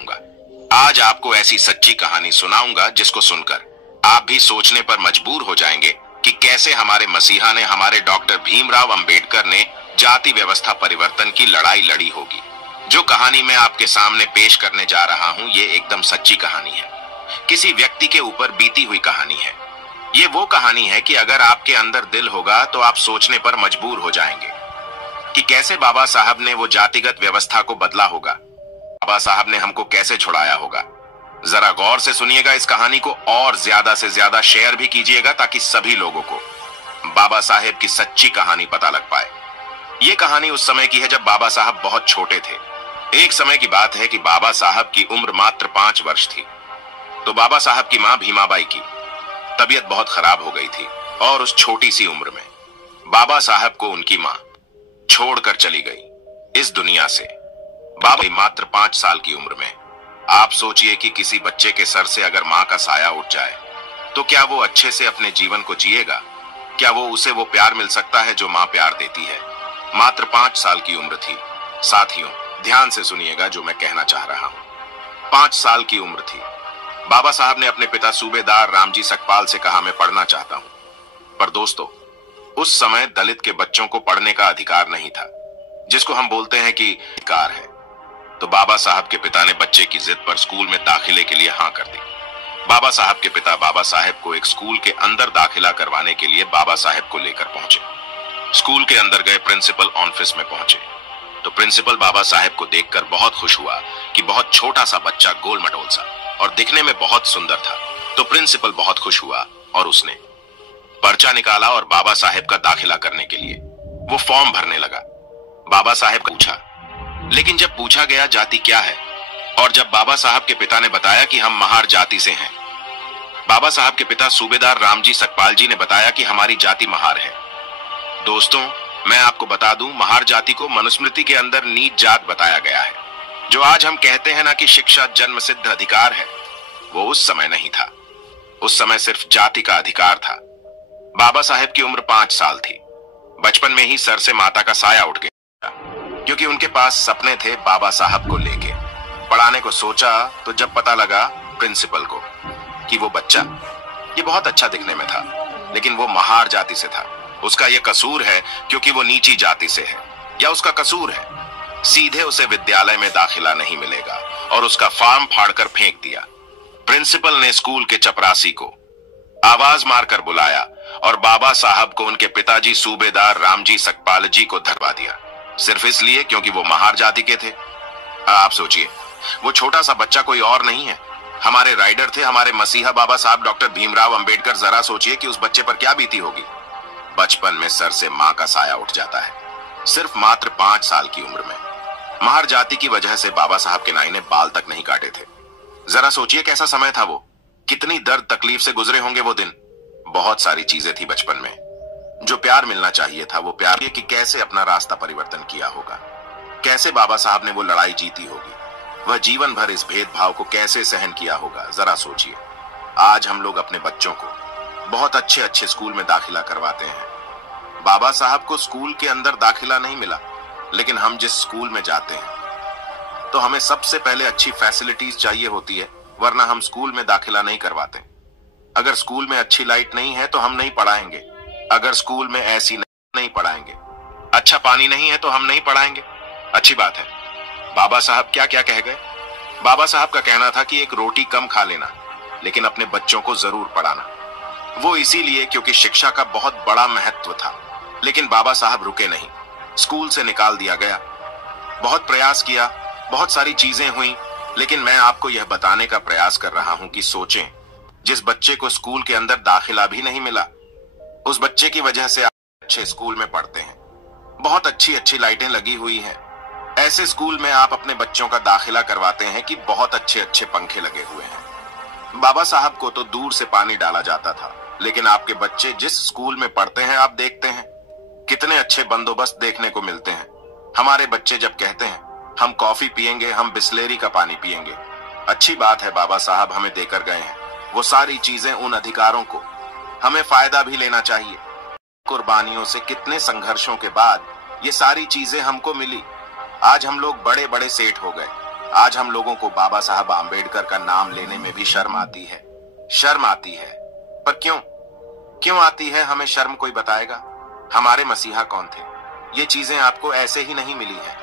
बताऊंगा। आज आपको ऐसी सच्ची कहानी सुनाऊंगा जिसको सुनकर आप भी सोचने पर मजबूर हो जाएंगे कि कैसे हमारे मसीहा ने, हमारे डॉक्टर भीमराव अंबेडकर ने जाति व्यवस्था परिवर्तन की लड़ाई लड़ी होगी। जो कहानी मैं आपके सामने पेश करने जा रहा हूं, ये एकदम सच्ची कहानी है। किसी व्यक्ति के ऊपर बीती हुई कहानी है। ये वो कहानी है कि अगर आपके अंदर दिल होगा तो आप सोचने पर मजबूर हो जाएंगे कि कैसे बाबा साहब ने वो जातिगत व्यवस्था को बदला होगा, बाबा साहब ने हमको कैसे छुड़ाया होगा। जरा गौर से सुनिएगा इस कहानी को और ज्यादा से ज्यादा शेयर भी कीजिएगा ताकि सभी लोगों को बाबा साहेब की सच्ची कहानी पता लग पाए। ये कहानी उस समय की है जब बाबा साहब बहुत छोटे थे। एक समय की बात है कि बाबा साहब की उम्र मात्र 5 वर्ष थी। तो बाबा साहब की मां भीमाबाई की तबीयत बहुत खराब हो गई थी और उस छोटी सी उम्र में बाबा साहब को उनकी मां छोड़कर चली गई इस दुनिया से। बाबा मात्र 5 साल की उम्र में। आप सोचिए कि किसी बच्चे के सर से अगर मां का साया उठ जाए तो क्या वो अच्छे से अपने जीवन को जिएगा? क्या उसे वो प्यार मिल सकता है जो मां प्यार देती है? मात्र 5 साल की उम्र थी। साथियों, ध्यान से सुनिएगा जो मैं कहना चाह रहा हूं। 5 साल की उम्र थी। बाबा साहब ने अपने पिता सूबेदार रामजी सकपाल से कहा, मैं पढ़ना चाहता हूं। पर दोस्तों, उस समय दलित के बच्चों को पढ़ने का अधिकार नहीं था, जिसको हम बोलते हैं कि अधिकार है। तो बाबा साहब के पिता ने बच्चे की जिद पर स्कूल में दाखिले के लिए हाँ कर दी। बाबा साहब के पिता बाबा साहब को एक स्कूल के अंदर दाखिला करवाने के लिए बाबा साहब को लेकर पहुंचे। स्कूल के अंदर गए, प्रिंसिपल ऑफिस में पहुंचे तो प्रिंसिपल बाबा साहब को देखकर बहुत खुश हुआ कि बहुत छोटा सा बच्चा, गोल मटोल सा और दिखने में बहुत सुंदर था। तो प्रिंसिपल बहुत खुश हुआ और उसने पर्चा निकाला और बाबा साहब का दाखिला करने के लिए वो फॉर्म भरने लगा। बाबा साहब को पूछा, लेकिन जब पूछा गया जाति क्या है और जब बाबा साहब के पिता ने बताया कि हम महार जाति से हैं, बाबा साहब के पिता सूबेदार रामजी सकपाल जी ने बताया कि हमारी जाति महार है। दोस्तों, मैं आपको बता दूं, महार जाति को मनुस्मृति के अंदर नीच जात बताया गया है। जो आज हम कहते हैं ना कि शिक्षा जन्म सिद्ध अधिकार है, वो उस समय नहीं था। उस समय सिर्फ जाति का अधिकार था। बाबा साहब की उम्र 5 साल थी। बचपन में ही सर से माता का साया उठ गया, क्योंकि उनके पास सपने थे बाबा साहब को लेके। पढ़ाने को सोचा तो जब पता लगा प्रिंसिपल को कि वो बच्चा ये बहुत अच्छा दिखने में था, लेकिन वो महार जाति से था। उसका ये कसूर है क्योंकि वो नीची जाति से है, या उसका कसूर है सीधे उसे विद्यालय में दाखिला नहीं मिलेगा, और उसका फॉर्म फाड़कर फेंक दिया। प्रिंसिपल ने स्कूल के चपरासी को आवाज मारकर बुलाया और बाबा साहब को उनके पिताजी सूबेदार रामजी सकपाल जी को धरवा दिया, सिर्फ इसलिए क्योंकि वो महार जाति के थे। आप सोचिए, वो छोटा सा बच्चा कोई और नहीं है, हमारे राइडर थे, हमारे मसीहा बाबा साहब डॉक्टर भीमराव अंबेडकर। जरा सोचिए कि उस बच्चे पर क्या बीती होगी। बचपन में सर से मां का साया उठ जाता है, सिर्फ मात्र 5 साल की उम्र में। महार जाति की वजह से बाबा साहब के नाई ने बाल तक नहीं काटे थे। जरा सोचिए कैसा समय था वो, कितनी दर्द तकलीफ से गुजरे होंगे वो दिन। बहुत सारी चीजें थी बचपन में। जो प्यार मिलना चाहिए था वो प्यार, कि कैसे अपना रास्ता परिवर्तन किया होगा, कैसे बाबा साहब ने वो लड़ाई जीती होगी, वह जीवन भर इस भेदभाव को कैसे सहन किया होगा। जरा सोचिए, आज हम लोग अपने बच्चों को बहुत अच्छे अच्छे स्कूल में दाखिला करवाते हैं। बाबा साहब को स्कूल के अंदर दाखिला नहीं मिला, लेकिन हम जिस स्कूल में जाते हैं तो हमें सबसे पहले अच्छी फैसिलिटीज चाहिए होती है, वरना हम स्कूल में दाखिला नहीं करवाते। अगर स्कूल में अच्छी लाइट नहीं है तो हम नहीं पढ़ाएंगे, अगर स्कूल में एसी नहीं पढ़ाएंगे, अच्छा पानी नहीं है तो हम नहीं पढ़ाएंगे। अच्छी बात है। बाबा साहब क्या क्या कह गए? बाबा साहब का कहना था कि एक रोटी कम खा लेना, लेकिन अपने बच्चों को जरूर पढ़ाना। वो इसीलिए क्योंकि शिक्षा का बहुत बड़ा महत्व था। लेकिन बाबा साहब रुके नहीं, स्कूल से निकाल दिया गया। बहुत प्रयास किया, बहुत सारी चीजें हुई, लेकिन मैं आपको यह बताने का प्रयास कर रहा हूं कि सोचें, जिस बच्चे को स्कूल के अंदर दाखिला भी नहीं मिला, उस बच्चे की वजह से आप अच्छे स्कूल में पढ़ते हैं, बहुत अच्छी अच्छी लाइटें लगी हुई हैं। ऐसे स्कूल में आप अपने बच्चों का दाखिला करवाते हैं कि बहुत अच्छे अच्छे पंखे लगे हुए हैं। बाबा साहब को तो दूर से पानी डाला जाता था, लेकिन आपके बच्चे जिस स्कूल में पढ़ते हैं आप देखते हैं कितने अच्छे बंदोबस्त देखने को मिलते हैं। हमारे बच्चे जब कहते हैं हम कॉफी पिएंगे, हम बिस्लेरी का पानी पिएंगे। अच्छी बात है, बाबा साहब हमें देकर गए हैं वो सारी चीजें, उन अधिकारों को हमें फायदा भी लेना चाहिए। कुर्बानियों से, कितने संघर्षों के बाद ये सारी चीजें हमको मिली। आज हम लोग बड़े बड़े सेठ हो गए, आज हम लोगों को बाबा साहब आम्बेडकर का नाम लेने में भी शर्म आती है। शर्म आती है, पर क्यों? क्यों आती है हमें शर्म, कोई बताएगा? हमारे मसीहा कौन थे? ये चीजें आपको ऐसे ही नहीं मिली हैं।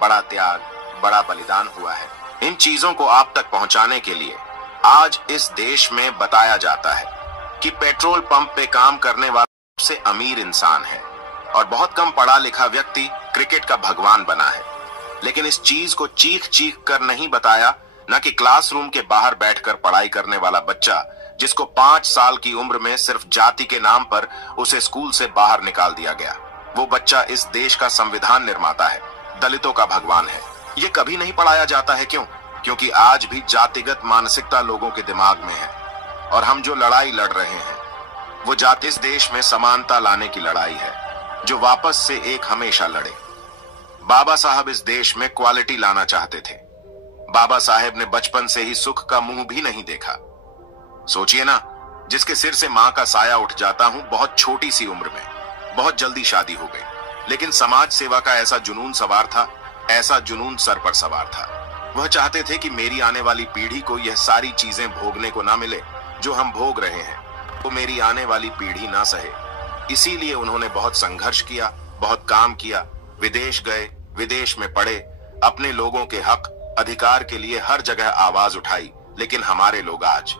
बड़ा त्याग, बड़ा बलिदान हुआ है। इन चीजों को आप तक पहुंचाने के लिए आज इस देश में बताया जाता है कि पेट्रोल पंप पे काम करने वाला सबसे अमीर इंसान है और बहुत कम पढ़ा लिखा व्यक्ति क्रिकेट का भगवान बना है। लेकिन इस चीज को चीख चीख कर नहीं बताया, न कि क्लासरूम के बाहर बैठकर पढ़ाई करने वाला बच्चा जिसको 5 साल की उम्र में सिर्फ जाति के नाम पर उसे स्कूल से बाहर निकाल दिया गया। वो बच्चा इस देश का संविधान निर्माता है, दलितों का भगवान है। ये कभी नहीं पढ़ाया जाता है। क्यों? क्योंकि आज भी जातिगत मानसिकता लोगों के दिमाग में है और हम जो लड़ाई लड़ रहे हैं वो जाति, इस देश में समानता लाने की लड़ाई है, जो वापस से एक हमेशा लड़े। बाबा साहब इस देश में क्वालिटी लाना चाहते थे। बाबा साहेब ने बचपन से ही सुख का मुंह भी नहीं देखा। सोचिए ना, जिसके सिर से मां का साया उठ जाता हूं बहुत छोटी सी उम्र में, बहुत जल्दी शादी हो गई, लेकिन समाज सेवा का ऐसा जुनून सवार था, ऐसा जुनून सर पर सवार था। वह चाहते थे कि मेरी आने वाली पीढ़ी को यह सारी चीजें भोगने को ना मिले जो हम भोग रहे हैं, तो मेरी आने वाली पीढ़ी ना सहे। इसीलिए उन्होंने बहुत संघर्ष किया, बहुत काम किया, विदेश गए, विदेश में पढ़े, अपने लोगों के हक अधिकार के लिए हर जगह आवाज उठाई। लेकिन हमारे लोग आज,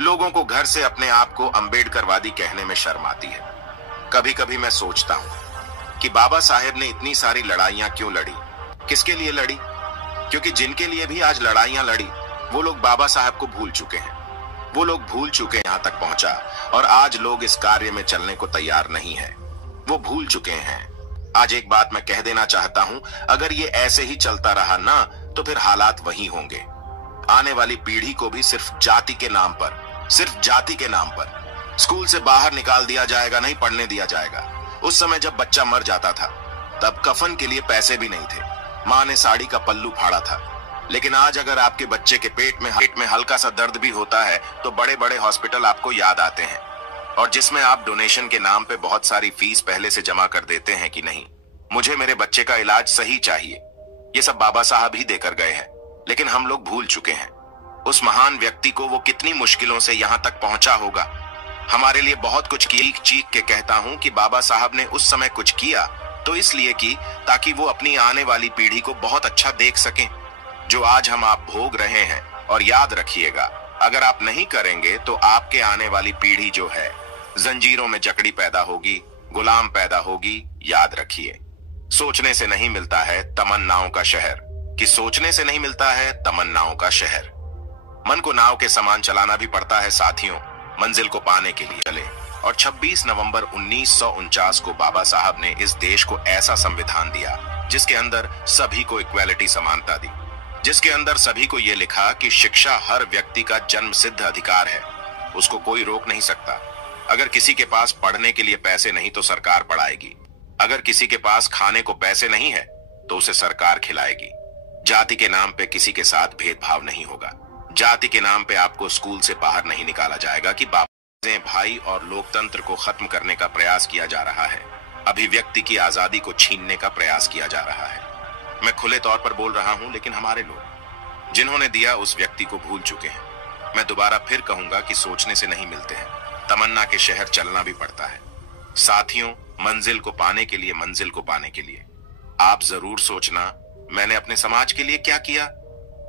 लोगों को घर से अपने आप को अम्बेडकरवादी कहने में शर्म आती है। कभी कभी मैं सोचता हूं कि बाबा साहेब ने इतनी सारी लड़ाइयां क्यों लड़ी, किसके लिए लड़ी? क्योंकि जिनके लिए भी आज लड़ाइयां लड़ी वो लोग बाबा साहब को भूल चुके हैं। वो लोग भूल चुके यहां तक पहुंचा और आज लोग इस कार्य में चलने को तैयार नहीं है। वो भूल चुके हैं। आज एक बात मैं कह देना चाहता हूं, अगर ये ऐसे ही चलता रहा ना तो फिर हालात वही होंगे। आने वाली पीढ़ी को भी सिर्फ जाति के नाम पर, सिर्फ जाति के नाम पर स्कूल से बाहर निकाल दिया जाएगा, नहीं पढ़ने दिया जाएगा। उस समय जब बच्चा मर जाता था तब कफन के लिए पैसे भी नहीं थे, माँ ने साड़ी का पल्लू फाड़ा था। लेकिन आज अगर आपके बच्चे के पेट में हल्का सा दर्द भी होता है तो बड़े बड़े हॉस्पिटल आपको याद आते हैं, और जिसमें आप डोनेशन के नाम पे बहुत सारी फीस पहले से जमा कर देते हैं कि नहीं, मुझे मेरे बच्चे का इलाज सही चाहिए। ये सब बाबा साहब ही देकर गए हैं, लेकिन हम लोग भूल चुके हैं उस महान व्यक्ति को। वो कितनी मुश्किलों से यहाँ तक पहुंचा होगा। हमारे लिए बहुत कुछ चीख चीख के कहता हूं कि बाबा साहब ने उस समय कुछ किया तो इसलिए की ताकि वो अपनी आने वाली पीढ़ी को बहुत अच्छा देख सकें, जो आज हम आप भोग रहे हैं। और याद रखिएगा, अगर आप नहीं करेंगे तो आपके आने वाली पीढ़ी जो है जंजीरों में जकड़ी पैदा होगी, गुलाम पैदा होगी। याद रखिए, सोचने से नहीं मिलता है तमन्नाओं का शहर, कि सोचने से नहीं मिलता है तमन्नाओं का शहर। मन को नाव के समान चलाना भी पड़ता है साथियों, मंजिल को पाने के लिए चले। और 26 नवंबर 1949 को बाबा साहब ने इस देश को ऐसा संविधान दिया जिसके अंदर सभी को इक्वालिटी, समानता दी, जिसके अंदर सभी को यह लिखा कि शिक्षा हर व्यक्ति का जन्म सिद्ध अधिकार है, उसको कोई रोक नहीं सकता। अगर किसी के पास पढ़ने के लिए पैसे नहीं तो सरकार पढ़ाएगी, अगर किसी के पास खाने को पैसे नहीं है तो उसे सरकार खिलाएगी। जाति के नाम पे किसी के साथ भेदभाव नहीं होगा। जाति के नाम पे आपको स्कूल से बाहर नहीं निकाला जाएगा कि भाई, और लोकतंत्र को खत्म करने का प्रयास किया जा रहा है। अभिव्यक्ति की आजादी को छीनने का प्रयास किया जा रहा है। मैं खुले तौर पर बोल रहा हूं, लेकिन हमारे लोग जिन्होंने दिया उस व्यक्ति को भूल चुके हैं। मैं दोबारा फिर कहूंगा कि सोचने से नहीं मिलते हैं, तमन्ना के शहर चलना भी पड़ता है। साथियों, मंजिल को पाने के लिए, मंजिल को पाने के लिए आप जरूर सोचना, मैंने अपने समाज के लिए क्या किया।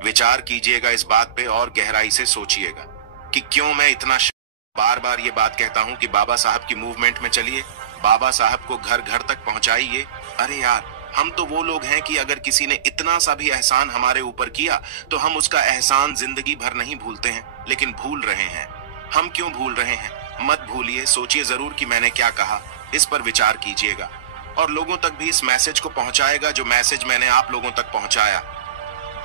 विचार कीजिएगा इस बात पे और गहराई से सोचिएगा कि क्यों मैं इतना बार बार ये बात कहता हूं कि बाबा साहब की मूवमेंट में चलिए, बाबा साहब को घर घर तक पहुंचाइए। अरे यार, हम तो वो लोग हैं कि अगर किसी ने इतना सा भी एहसान हमारे ऊपर किया तो हम उसका एहसान जिंदगी भर नहीं भूलते हैं, लेकिन भूल रहे हैं। हम क्यों भूल रहे हैं? मत भूलिए, सोचिए जरूर कि मैंने क्या कहा। इस पर विचार कीजिएगा और लोगों तक भी इस मैसेज को पहुंचाएगा जो मैसेज मैंने आप लोगों तक पहुंचाया।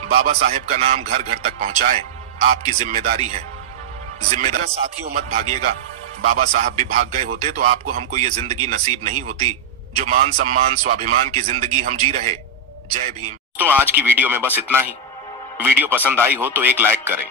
बाबा साहेब का नाम घर घर तक पहुंचाएं, आपकी जिम्मेदारी है। जिम्मेदार साथियों, मत भागिएगा। बाबा साहब भी भाग गए होते तो आपको हमको ये जिंदगी नसीब नहीं होती जो मान सम्मान स्वाभिमान की जिंदगी हम जी रहे। जय भीम। तो आज की वीडियो में बस इतना ही। वीडियो पसंद आई हो तो एक लाइक करें।